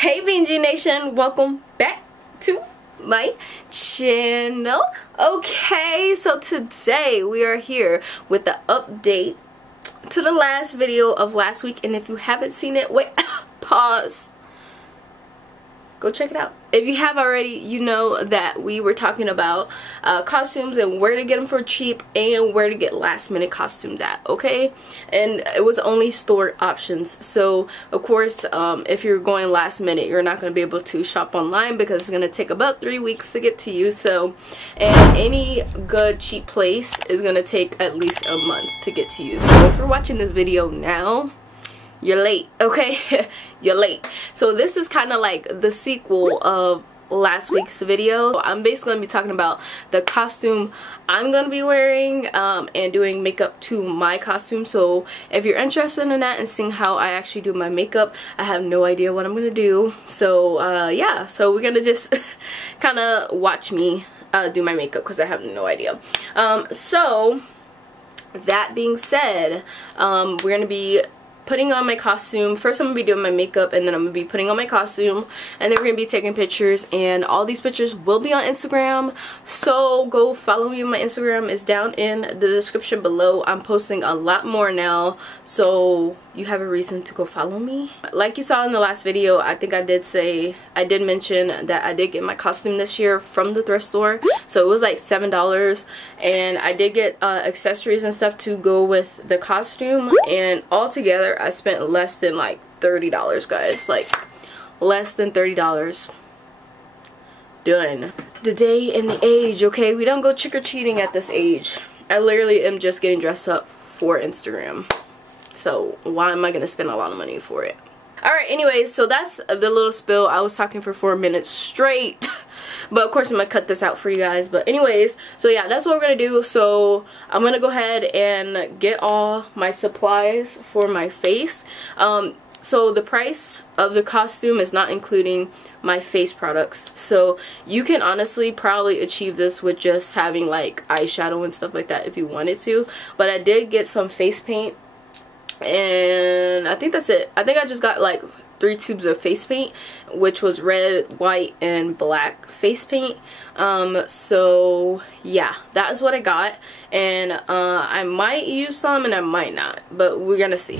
Hey BNG Nation, welcome back to my channel. Okay, so today we are here with the update to the last video of last week, and if you haven't seen it, wait, pause. Go check it out. If you have already, you know that we were talking about costumes and where to get them for cheap and where to get last minute costumes at, okay? And it was only store options. So, of course, if you're going last minute, you're not going to be able to shop online because it's going to take about 3 weeks to get to you. So, and any good cheap place is going to take at least a month to get to you. So, if you're watching this video now, you're late, okay? You're late. So this is kind of like the sequel of last week's video. I'm basically going to be talking about the costume I'm going to be wearing and doing makeup to my costume. So if you're interested in that and seeing how I actually do my makeup, I have no idea what I'm going to do. So yeah, so we're going to just kind of watch me do my makeup because I have no idea. So that being said, we're going to be putting on my costume. First I'm going to be doing my makeup, and then I'm going to be putting on my costume, and then we're going to be taking pictures, and all these pictures will be on Instagram, so go follow me. My Instagram is down in the description below. I'm posting a lot more now, so you have a reason to go follow me. Like you saw in the last video, I think I did mention that I did get my costume this year from the thrift store, so it was like $7, and I did get accessories and stuff to go with the costume, and altogether I spent less than like $30, guys. Like less than $30. Done. The day and the age, okay? We don't go trick-or-treating at this age. I literally am just getting dressed up for Instagram. So why am I gonna spend a lot of money for it? Alright, anyways, so that's the little spill. I was talking for 4 minutes straight. But of course I'm gonna cut this out for you guys. But anyways, so yeah, that's what we're gonna do. So I'm gonna go ahead and get all my supplies for my face. So the price of the costume is not including my face products. So you can honestly probably achieve this with just having like eyeshadow and stuff like that if you wanted to. But I did get some face paint, and I think that's it. I think I just got like 3 tubes of face paint, which was red, white, and black face paint. So yeah, that is what I got, and I might use some and I might not, but we're gonna see.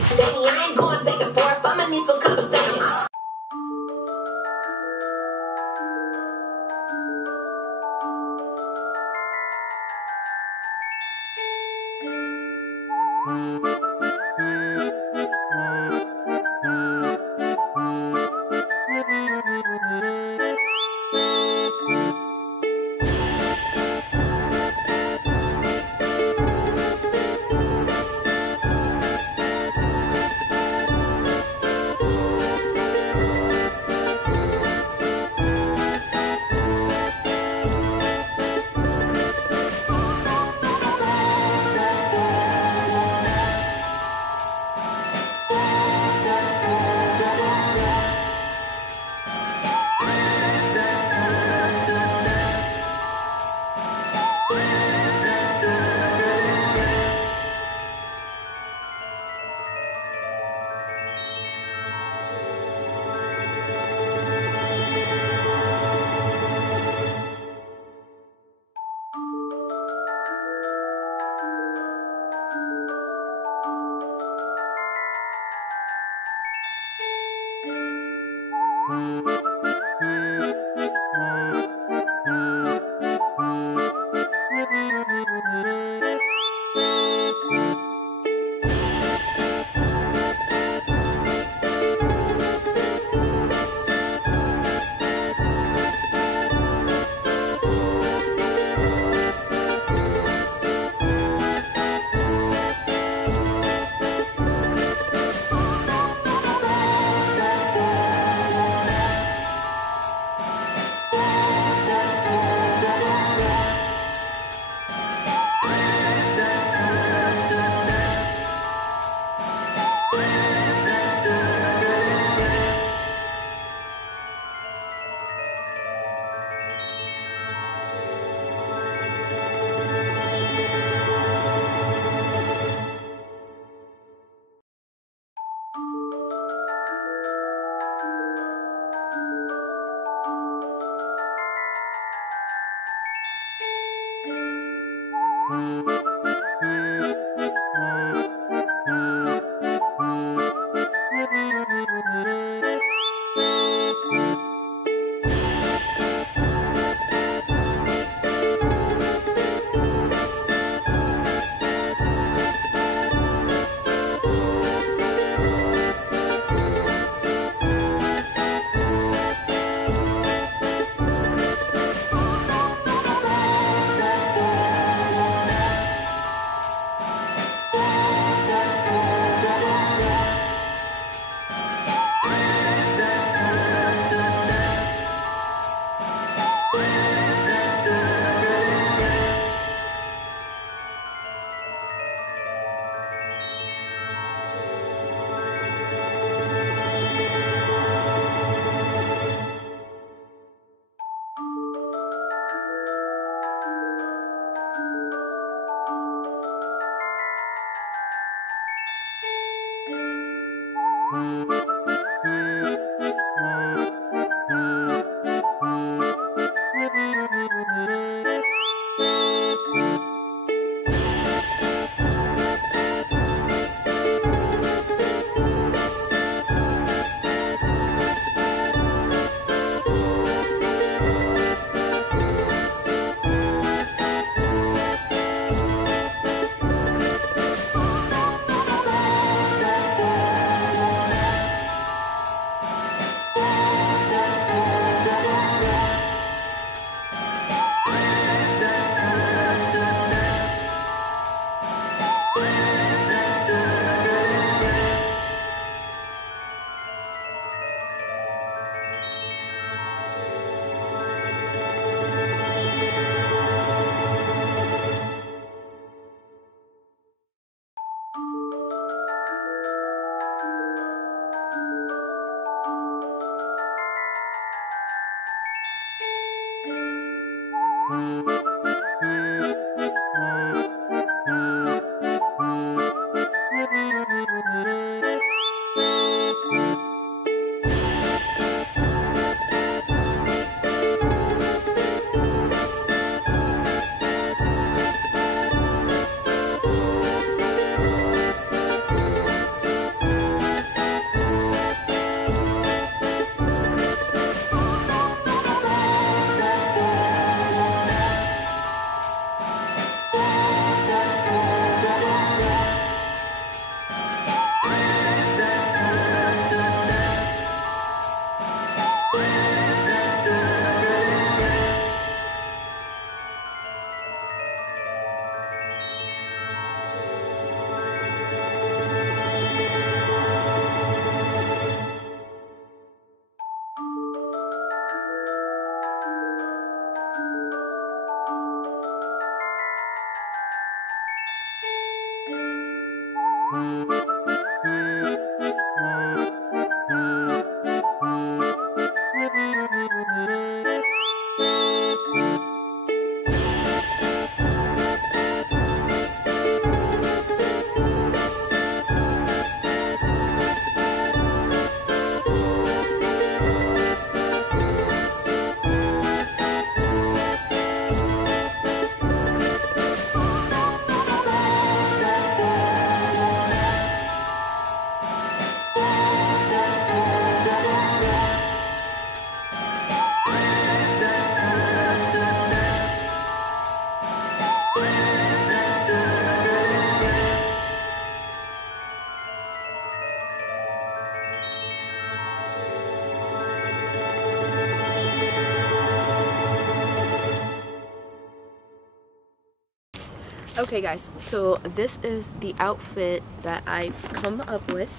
Okay guys, so this is the outfit that I've come up with.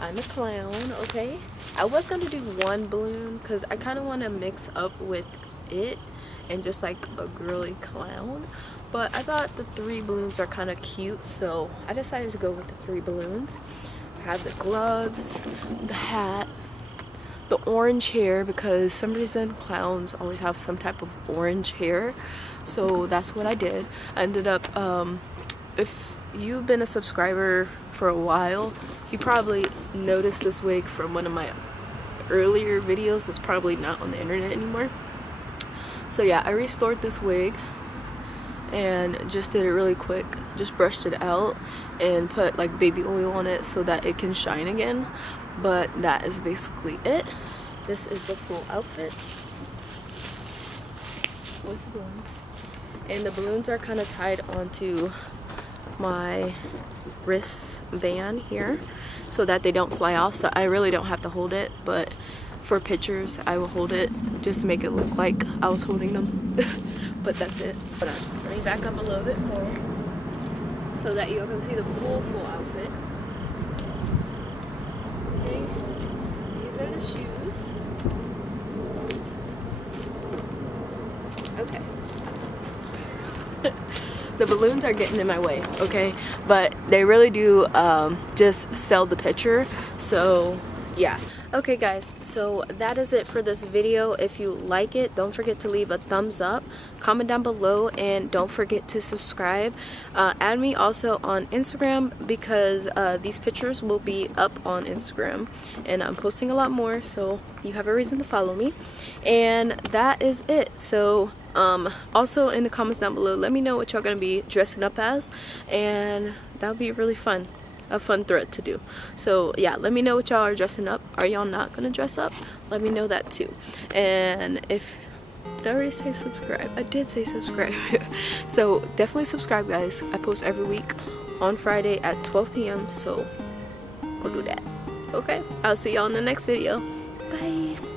I'm a clown, okay? I was gonna do one balloon because I kind of want to mix up with it and just like a girly clown, but I thought the 3 balloons are kind of cute, so I decided to go with the 3 balloons. I have the gloves, the hat, the orange hair, because some reason clowns always have some type of orange hair, so that's what I did. I ended up, if you've been a subscriber for a while, you probably noticed this wig from one of my earlier videos. It's probably not on the internet anymore. So yeah, I restored this wig and just did it really quick. Just brushed it out and put like baby oil on it so that it can shine again. But that is basically it. This is the full outfit with balloons. And the balloons are kind of tied onto my wristband here so that they don't fly off. So I really don't have to hold it, but for pictures I will hold it just to make it look like I was holding them. But that's it. Hold on. Let me back up a little bit more so that you can see the full outfit. Okay. These are the shoes. Okay. The balloons are getting in my way, okay? But they really do just sell the picture. So yeah, Okay guys, so that is it for this video. If you like it, don't forget to leave a thumbs up, comment down below, and don't forget to subscribe. Add me also on Instagram because these pictures will be up on Instagram and I'm posting a lot more, so you have a reason to follow me. And that is it. So also in the comments down below, let me know what y'all gonna be dressing up as, and that would be really fun. A fun thread to do. So yeah, let me know what y'all are dressing up. Are y'all not gonna dress up? Let me know that too. And if did I already say subscribe? I did say subscribe. So definitely subscribe guys. I post every week on Friday at 12 p.m. so go do that. Okay, I'll see y'all in the next video. Bye.